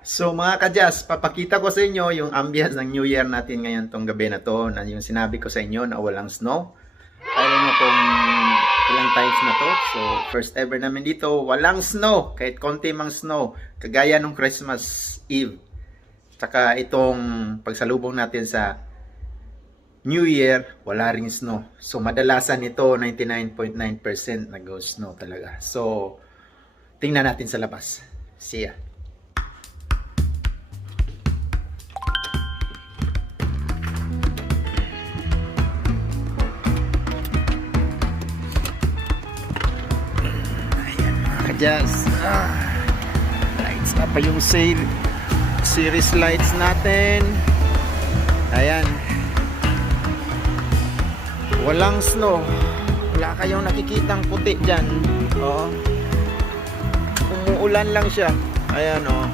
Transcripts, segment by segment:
So mga ka-Jazz, papakita ko sa inyo yung ambience ng New Year natin ngayon tong gabi na to, na yung sinabi ko sa inyo na walang snow. I don't know kung ilang times na to. So first ever namin dito, walang snow, kahit konti mang snow, kagaya nung Christmas Eve. Tsaka itong pagsalubong natin sa New Year, wala ring snow. So madalasan ito, 99.9% nag-snow talaga. So tingnan natin sa labas. See ya. Just lights up pa yung series lights natin. Ayan, walang snow, wala kayong nakikitang puti dyan. Oo, umuulan lang siya. Ayan, oh,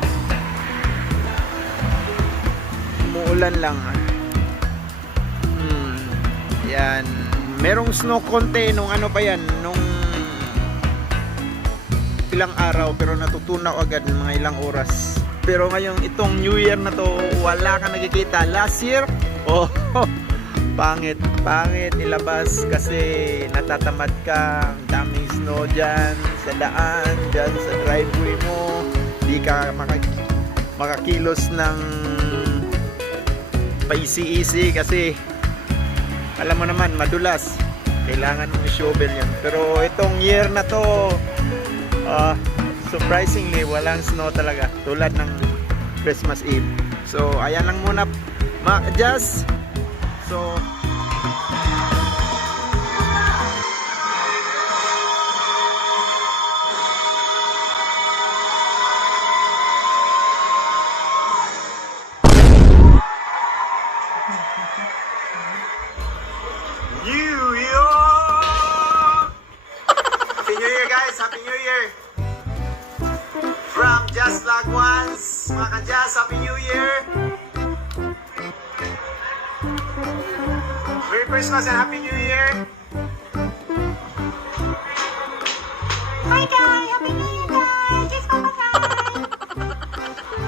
umuulan lang. Yan, merong snow konti nung ano pa yan, nung ilang araw, pero natutunaw agad ng mga ilang oras. Pero ngayong itong New Year na to, wala kang nakikita. Last year, oh, pangit ilabas kasi natatamad ka. Ang daming snow dyan sa daan, dyan sa driveway mo. Di ka makakilos ng paisi-isi kasi alam mo naman, madulas. Kailangan mo i-shovel yan. Pero itong year na to, surprisingly walang snow talaga, tulad ng Christmas Eve. So ayan lang muna mga Jazz. So New Year! Happy New Year guys! Happy New Year! From Just Like Ones, mga ka-Jazz, Happy New Year! Merry Christmas and Happy New Year! Hi guys! Happy New Year guys! Just Papa time!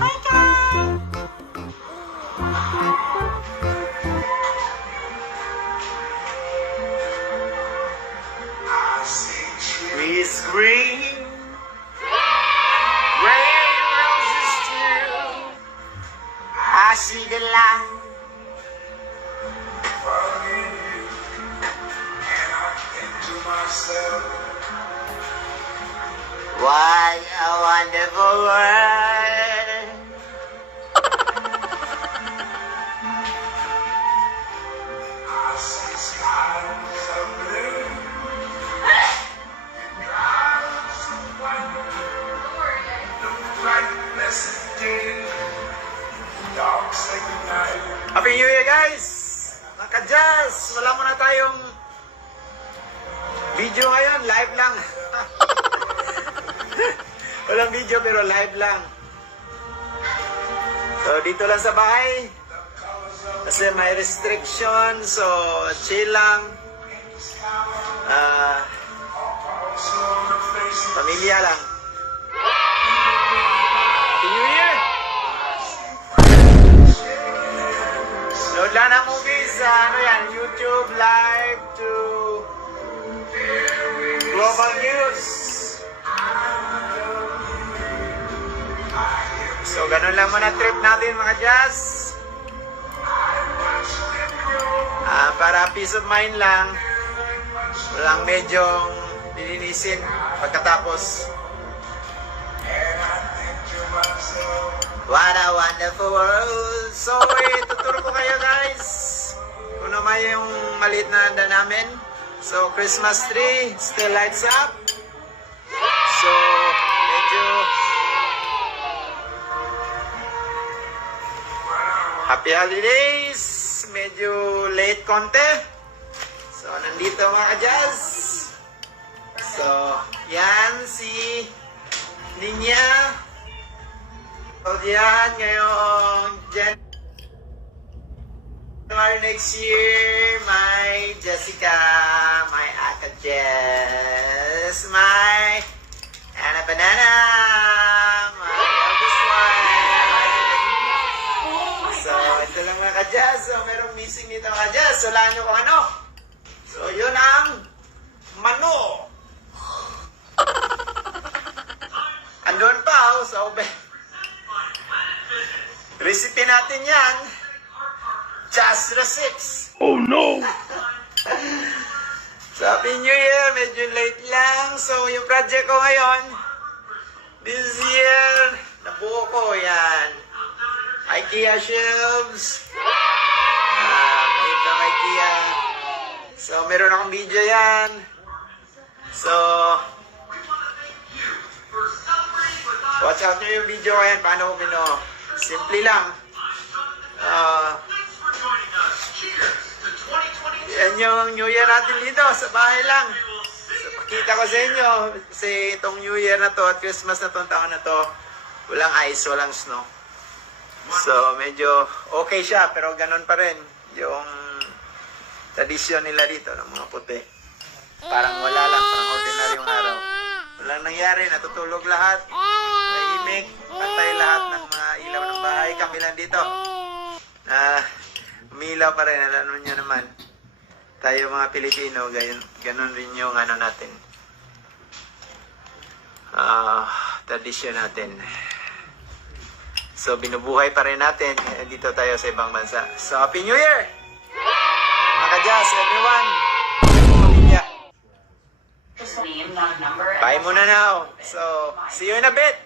Hi guys! Trees green, red roses too. I see the light. What a wonderful world. I see skies of blue and clouds of white. The bright blessed day, dark sacred night. Happy New Year guys! Mga ka-Jazz, wala muna tayong video ngayon, live lang. Walang video pero live lang. So dito lang sa bahay kasi may restriction, so chill lang. Pamilya lang. Happy New Year! Load lang ng movies sa YouTube live to Global News. So ganun lang muna trip natin mga Jazz. Para peace of mind lang. Walang medyong lilinisin pagkatapos. What a wonderful world. So tuturo ko kayo guys kung naman yung maliit na handa namin. So Christmas tree still lights up. So medyo happy holidays. Medyo late konti. So nandito mga Jazz. So yan si Ninya. So yan ngayong January next year. My Jessica, my Aka Jess, my Anna Banana, my eldest one. Kadyas, so merong missing dito Kadyas. So laan nyo kung ano. So yun ang mano. Andun pa oh, so recipe natin yan. Just recipes. Oh no! Happy New Year, medyo late lang. So yung project ko ngayon, this year, nabuo ko yan. IKEA shelves. Made from IKEA. So meron akong video yan. So, watch out nyo yung video ko yan. Paano ko binuo? Simple lang. Yan yung New Year natin dito, sa bahay lang. So, pakita ko sa inyo, kasi itong New Year na to at Christmas na tong taon na to, walang ice, walang snow. So, medyo okay siya, pero ganun pa rin yung tradisyon nila dito ng mga puti. Parang wala lang, parang ordinaryong araw. Walang nangyari, natutulog lahat. Tahimik, patay lahat ng mga ilaw ng bahay. Kami lang dito. Umilaw pa rin, alam nyo naman. Tayo mga Pilipino, ganun rin yung ano natin. Tradisyon natin. So, binubuhay pa rin natin dito tayo sa ibang bansa. So, Happy New Year! Mga kadyas, everyone! Pamilya. Just name, not a number. Bye muna now. So, see you in a bit!